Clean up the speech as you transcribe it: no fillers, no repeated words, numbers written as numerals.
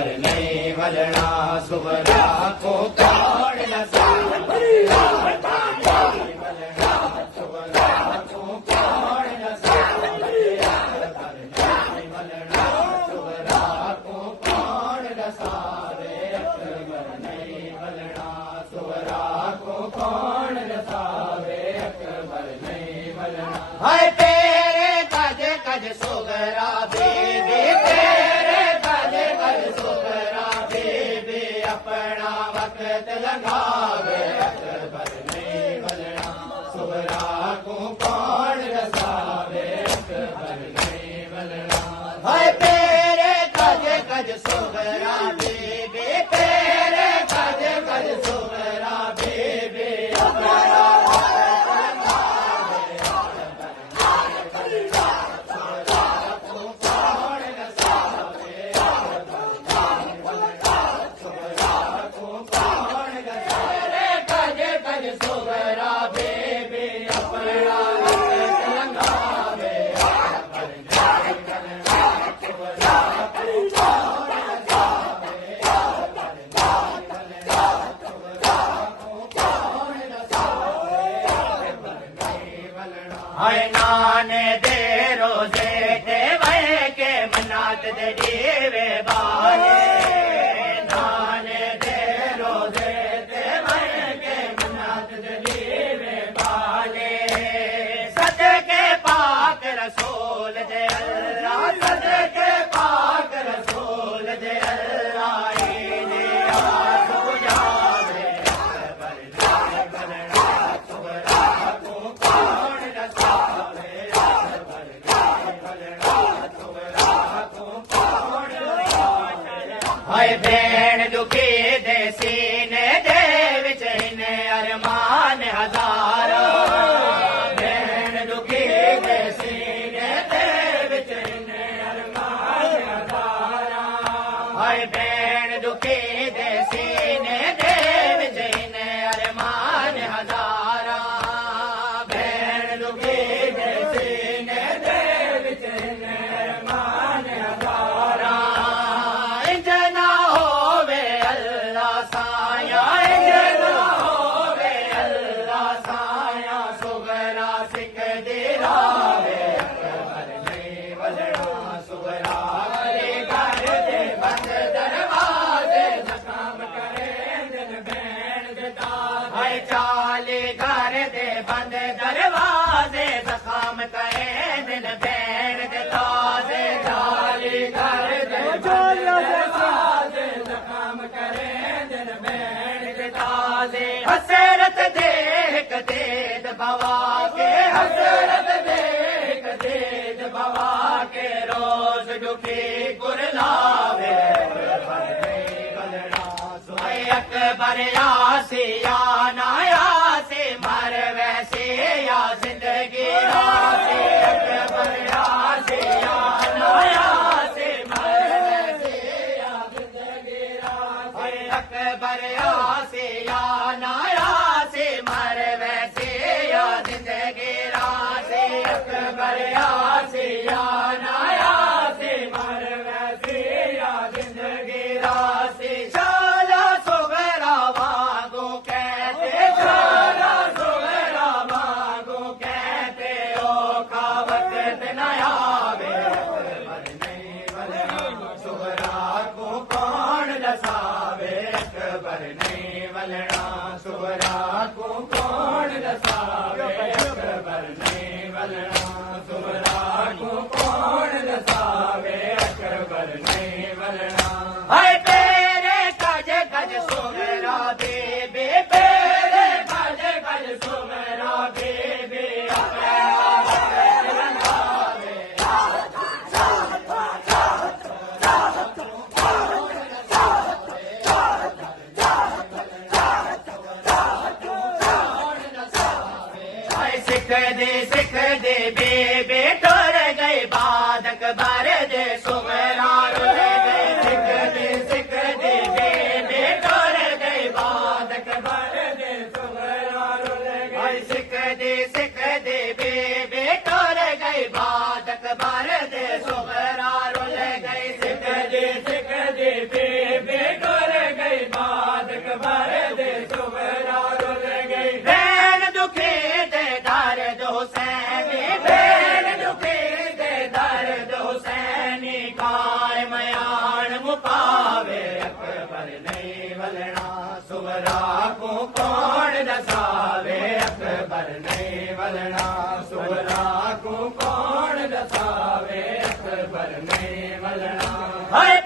अकबर नहीं वलना सुवरा को कौन नसावे हाय तेरे कज कज सुगरा बेबी तेरे कज कज सुगरा बेबी अपना वक्त लगावे अकबर नहीं वलना सुगरा को कौन रसावे अकबर नहीं वलना हाय तेरे कज कज सुगरा बेबी तेरे कज कज सुगरा बेबी अपना हाय नाने दे रोजे दे वह के मनात दे दीवे बाले नाने दे रोजे दे वह के मनात दे दीवे बाले सदके पाक रसूल दे अल्लाह सदके पाक रसूल दे अल्लाह इने आसो जावे अकबर नहीं वलना सुगरा को कौन रसावे हाय भेण दुखी दे सीने दे विच इने अरमान हजारा भेण दुखी दे सीने दे विच इने अरमान हजारा हाय भेण दुखी दे सीने दे विच इने अरमान हजारा भेण दुखी दे सीने दे विच इने अरमान हजारा इंजना होवे अल्लाह साया इंजना होवे अल्लाह साया सुगरा सिख दिलावे अकबर नहीं वलना सुगरा के घर दे बंद दरवाजे सकाम करे दिन बैण देता हाय चाले घर दे बंद दरवाजे सकाम करे दिन बैण देता से चाले घर दे दरवाजे सकाम करे दिन बैण देता से हसरत देख देद बवा के हसरत देख देद बवा के रोज दुखी कुरलावे अकबर नहीं वलना सुहाय अकबर यासिया नाया से मर वैसे या जिंदगी आसे अकबर यासिया नाया से मर वैसे या जिंदगी आसे अकबर यासिया नाया से मर वैसे या जिंदगी आसे अकबर यासिया नाया से मर वैसे या जिंदगी आसे शाला सुगरा वागो कहते शाला सुगरा वागो कहते ओ का वक्त न आवे अकबर नहीं वलना सुगरा को कौन रसावे अकबर नहीं वलना सुगरा को कौन रसावे अकबर नहीं वलना सुगरा को कौन रसावे अकबर नहीं वलना हाय तेरे कज कज सुगरा बेबे तेरे कज कज सुगरा बेबे अपना वक्त लगावे हाय सिख दे बेबे टुर गए बाद अकबर दे सुगरा रुल गए सिख दे ਵਸਾਵੇ ਅਕਬਰ ਨੇ ਮਲਣਾ ਹਾਏ